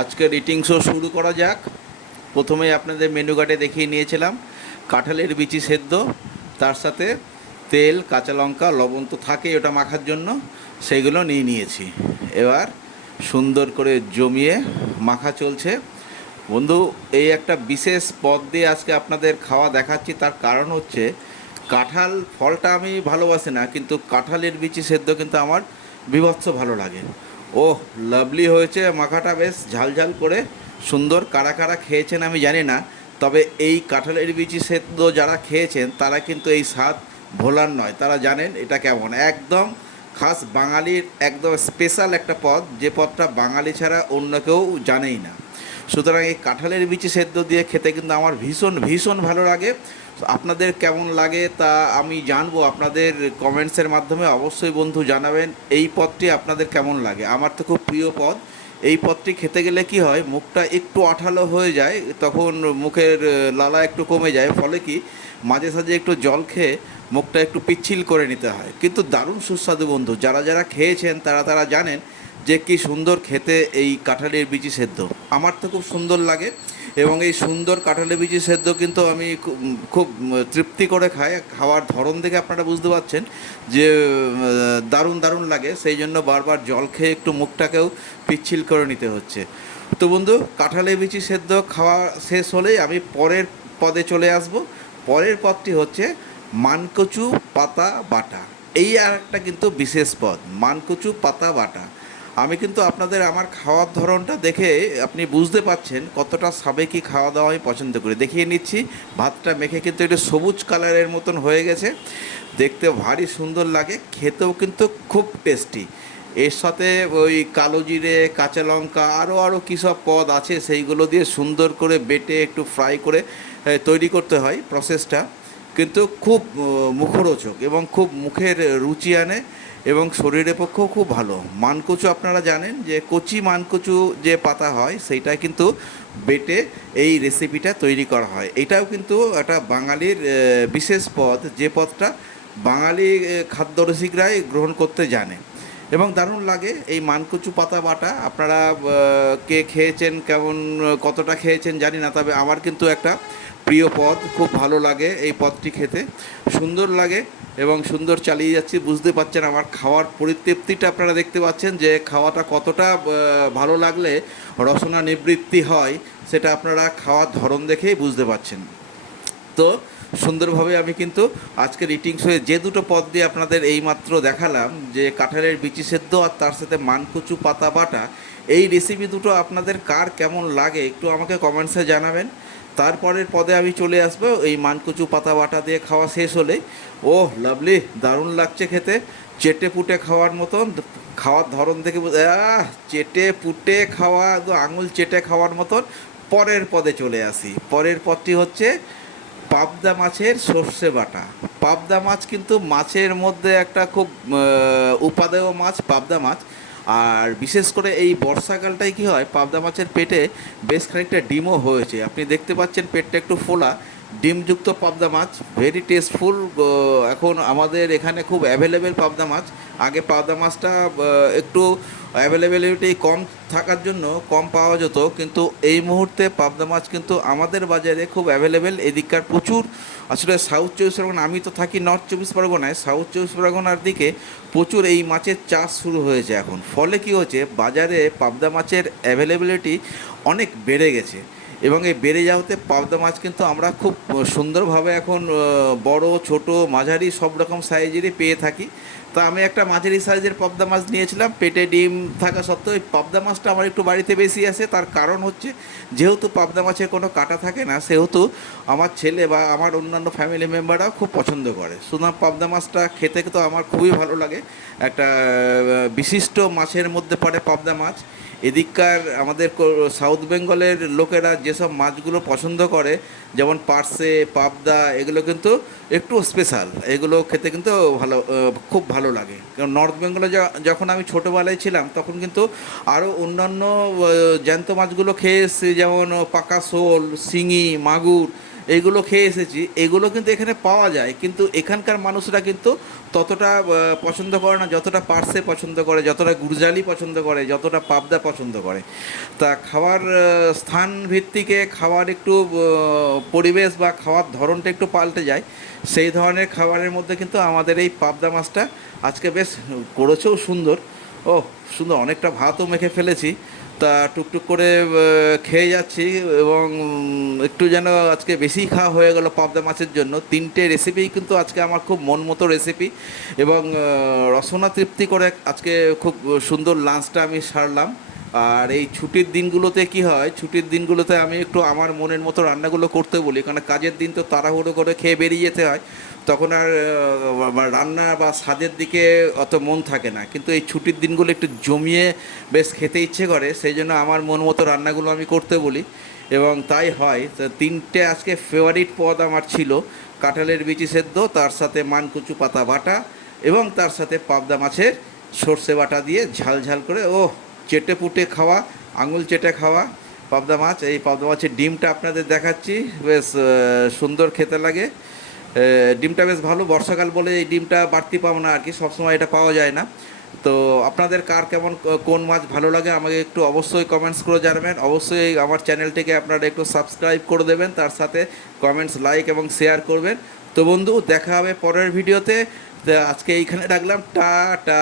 আজকের eating show শুরু করা যাক। প্রথমেই আপনাদের মেনু কার্ডে দেখিয়ে নিয়েছিলাম কাঁঠালের বিচি সেদ্ধ, তার সাথে তেল, কাঁচা লঙ্কা, লবণ তো থাকেই ওটা মাখার জন্য, সেইগুলো নিয়ে নিয়েছি। এবার সুন্দর করে জমিয়ে মাখা চলছে। বন্ধু, এই একটা বিশেষ পদ দিয়ে আজকে আপনাদের খাওয়া দেখাচ্ছি। তার কারণ হচ্ছে কাঁঠাল ফলটা আমি ভালোবাসি না, কিন্তু কাঁঠালের বিচি সেদ্ধ কিন্তু আমার বীভৎস ভালো লাগে। ওহ, লাভলি হয়েছে মাখাটা, বেশ ঝালঝাল করে সুন্দর। কারা কারা খেয়েছেন আমি জানি না, তবে এই কাঁঠালের বিচি সেদ্ধ যারা খেয়েছেন তারা কিন্তু এই স্বাদ ভোলার নয়। তারা জানেন এটা কেমন, একদম খাস বাঙালির একদম স্পেশাল একটা পদ, যে পদটা বাঙালি ছাড়া অন্য কেউ জানেই না। সুতরাং এই কাঁঠালের বিচি সেদ্ধ দিয়ে খেতে কিন্তু আমার ভীষণ ভীষণ ভালো লাগে। আপনাদের কেমন লাগে তা আমি জানবো আপনাদের কমেন্টসের মাধ্যমে। অবশ্যই বন্ধু জানাবেন এই পদটি আপনাদের কেমন লাগে। আমার তো খুব প্রিয় পদ। এই পদটি খেতে গেলে কি হয়, মুখটা একটু আঠালো হয়ে যায়, তখন মুখের লালা একটু কমে যায়, ফলে কি মাঝে সাঝে একটু জল খেয়ে মুখটা একটু পিচ্ছিল করে নিতে হয়। কিন্তু দারুণ সুস্বাদু বন্ধু, যারা যারা খেয়েছেন তারা তারা জানেন যে কি সুন্দর খেতে এই কাঁঠালের বিচি সেদ্ধ। আমার তো খুব সুন্দর লাগে, এবং এই সুন্দর কাঁঠালের বিচি সেদ্ধ কিন্তু আমি খুব তৃপ্তি করে খাই। খাওয়ার ধরন দেখে আপনারা বুঝতে পারছেন যে দারুণ দারুণ লাগে, সেই জন্য বারবার জল খেয়ে একটু মুখটাকেও পিচ্ছিল করে নিতে হচ্ছে। তো বন্ধু, কাঁঠালের বিচি সেদ্ধ খাওয়া শেষ হলেই আমি পরের পদে চলে আসব। পরের পদটি হচ্ছে মানকচু পাতা বাটা। এই আর একটা কিন্তু বিশেষ পদ, মানকচু পাতা বাটা। আমি কিন্তু আপনাদের আমার খাওয়ার ধরনটা দেখে আপনি বুঝতে পারছেন কতটা সাবেকি খাওয়া দাওয়া আমি পছন্দ করি। দেখিয়ে নিচ্ছি, ভাতটা মেখে কিন্তু একটু সবুজ কালারের মতন হয়ে গেছে, দেখতে ভারী সুন্দর লাগে, খেতেও কিন্তু খুব টেস্টি। এর সাথে ওই কালো জিরে, কাঁচা লঙ্কা, আরও আরও কী সব পদ আছে, সেইগুলো দিয়ে সুন্দর করে বেটে একটু ফ্রাই করে তৈরি করতে হয়। প্রসেসটা কিন্তু খুব মুখরোচক এবং খুব মুখের রুচি আনে, এবং শরীরের পক্ষেও খুব ভালো। মানকচু আপনারা জানেন যে কচি মানকচু যে পাতা হয় সেইটা কিন্তু বেটে এই রেসিপিটা তৈরি করা হয়। এটাও কিন্তু একটা বাঙালির বিশেষ পদ, যে পদটা বাঙালি খাদ্য রসিকরাই গ্রহণ করতে জানে এবং দারুণ লাগে। এই মানকচু পাতা বাটা আপনারা কে খেয়েছেন, কেমন কতটা খেয়েছেন জানি না, তবে আমার কিন্তু একটা প্রিয় পদ, খুব ভালো লাগে এই পদটি খেতে, সুন্দর লাগে এবং সুন্দর চালিয়ে যাচ্ছি। বুঝতে পারছেন আমার খাওয়ার পরিতৃপ্তিটা, আপনারা দেখতে পাচ্ছেন যে খাওয়াটা কতটা ভালো লাগলে রসনা নিবৃত্তি হয়, সেটা আপনারা খাওয়ার ধরন দেখেই বুঝতে পারছেন। তো সুন্দরভাবে আমি কিন্তু আজকের ইটিং শোয়ে যে দুটো পদ দিয়ে আপনাদের এইমাত্র দেখালাম, যে কাঁঠালের বিচি সেদ্ধ আর তার সাথে মানকচু পাতা বাটা, এই রেসিপি দুটো আপনাদের কার কেমন লাগে একটু আমাকে কমেন্টসে জানাবেন। তারপরের পদে আমি চলে আসবো এই মানকচু পাতা বাটা দিয়ে খাওয়া শেষ হলে। ওহ লাভলি, দারুণ লাগছে খেতে, চেটে পুটে খাওয়ার মতন। খাওয়ার ধরন থেকে চেটে পুটে খাওয়া, আঙুল চেটে খাওয়ার মতন। পরের পদে চলে আসি। পরের পদটি হচ্ছে পাবদা মাছের সর্ষে বাটা। পাবদা মাছ কিন্তু মাছের মধ্যে একটা খুব উপাদেয় মাছ পাবদা মাছ। আর বিশেষ করে এই বর্ষাকালটায় কী হয়, পাবদা মাছের পেটে বেশ খানিকটা ডিমও হয়েছে, আপনি দেখতে পাচ্ছেন পেটটা একটু ফোলা। ডিমযুক্ত পাবদা মাছ ভেরি টেস্টফুল। এখন আমাদের এখানে খুব অ্যাভেলেবেল পাবদা মাছ। আগে পাবদা মাছটা একটু অ্যাভেলেবিলিটি কম থাকার জন্য কম পাওয়া যেত, কিন্তু এই মুহূর্তে পাবদা মাছ কিন্তু আমাদের বাজারে খুব অ্যাভেলেবেল। এদিককার প্রচুর, আসলে সাউথ চব্বিশ পরগনা, আমি তো থাকি নর্থ চব্বিশ পরগনায়, সাউথ চব্বিশ পরগনার দিকে প্রচুর এই মাছের চাষ শুরু হয়েছে এখন। ফলে কী হচ্ছে, বাজারে পাবদা মাছের অ্যাভেলেবিলিটি অনেক বেড়ে গেছে, এবং এই বেড়ে যাওয়াতে পাবদা মাছ কিন্তু আমরা খুব সুন্দরভাবে এখন বড় ছোট মাঝারি সব রকম সাইজেরই পেয়ে থাকি। তা আমি একটা মাঝারি সাইজের পাবদা মাছ নিয়েছিলাম, পেটে ডিম থাকা সত্ত্বেও এই পাবদা মাছটা আমার একটু বাড়িতে বেশি আসে। তার কারণ হচ্ছে, যেহেতু পাবদা মাছের কোনো কাঁটা থাকে না, সেহেতু আমার ছেলে বা আমার অন্যান্য ফ্যামিলি মেম্বাররাও খুব পছন্দ করে। সুতরাং পাবদা মাছটা খেতে তো আমার খুবই ভালো লাগে। একটা বিশিষ্ট মাছের মধ্যে পড়ে পাবদা মাছ। এদিককার আমাদের সাউথ বেঙ্গলের লোকেরা যেসব মাছগুলো পছন্দ করে, যেমন পার্সে, পাবদা, এগুলো কিন্তু একটু স্পেশাল, এগুলো খেতে কিন্তু ভালো, খুব ভালো লাগে। কারণ নর্থ বেঙ্গলে যখন আমি ছোটোবেলায় ছিলাম তখন কিন্তু আরও অন্যান্য জ্যান্ত মাছগুলো খেয়ে এসেছি, যেমন পাকা শোল, শিঙি, মাগুর, এইগুলো খেয়ে এসেছি, এগুলো কিন্তু এখানে পাওয়া যায়, কিন্তু এখানকার মানুষরা কিন্তু ততটা পছন্দ করে না যতটা পার্সে পছন্দ করে, যতটা গুরজালি পছন্দ করে, যতটা পাবদা পছন্দ করে। তা খাওয়ার স্থান ভিত্তিকে খাওয়ার একটু পরিবেশ বা খাওয়ার ধরনটা একটু পাল্টে যায়। সেই ধরনের খাবারের মধ্যে কিন্তু আমাদের এই পাবদা মাছটা আজকে বেশ করেছেও সুন্দর। ও সুন্দর, অনেকটা ভাতও মেখে ফেলেছি। তা টুকটুক করে খেয়ে যাচ্ছি, এবং একটু যেন আজকে বেশিই খাওয়া হয়ে গেল পাবদা মাছের জন্য। তিনটে রেসিপিই কিন্তু আজকে আমার খুব মন মতো রেসিপি, এবং রসনা তৃপ্তি করে আজকে খুব সুন্দর লাঞ্চটা আমি সারলাম। আর এই ছুটির দিনগুলোতে কি হয়, ছুটির দিনগুলোতে আমি একটু আমার মনের মতো রান্নাগুলো করতে বলি, কারণ কাজের দিন তো তাড়াহুড়ো করে খেয়ে বেরিয়ে যেতে হয়, তখন আর রান্না বা স্বাদের দিকে অত মন থাকে না। কিন্তু এই ছুটির দিনগুলো একটু জমিয়ে বেশ খেতে ইচ্ছে করে, সেই জন্য আমার মন মতো রান্নাগুলো আমি করতে বলি, এবং তাই হয়। তো তিনটে আজকে ফেভারিট পদ আমার ছিল: কাঁঠালের বিচি সেদ্ধ, তার সাথে মানকুচু পাতা বাটা, এবং তার সাথে পাবদা মাছের সর্ষে বাটা দিয়ে ঝাল ঝাল করে ও চেটে পুটে খাওয়া, আঙুল চেটে খাওয়া পাবদা মাছ। এই পাবদা মাছের ডিমটা আপনাদের দেখাচ্ছি, বেশ সুন্দর খেতে লাগে। ডিমটা বেশ ভালো, বর্ষাকাল বলে এই ডিমটা বাড়তি পাবো না আর কি, সবসময় এটা পাওয়া যায় না। তো আপনাদের কার কেমন কোন মাছ ভালো লাগে আমাকে একটু অবশ্যই কমেন্টস করে জানাবেন। অবশ্যই আমার চ্যানেলটিকে আপনারা একটু সাবস্ক্রাইব করে দেবেন, তার সাথে কমেন্টস, লাইক এবং শেয়ার করবেন। তো বন্ধু, দেখা হবে পরের ভিডিওতে। তো আজকে এইখানে রাখলাম, টাটা।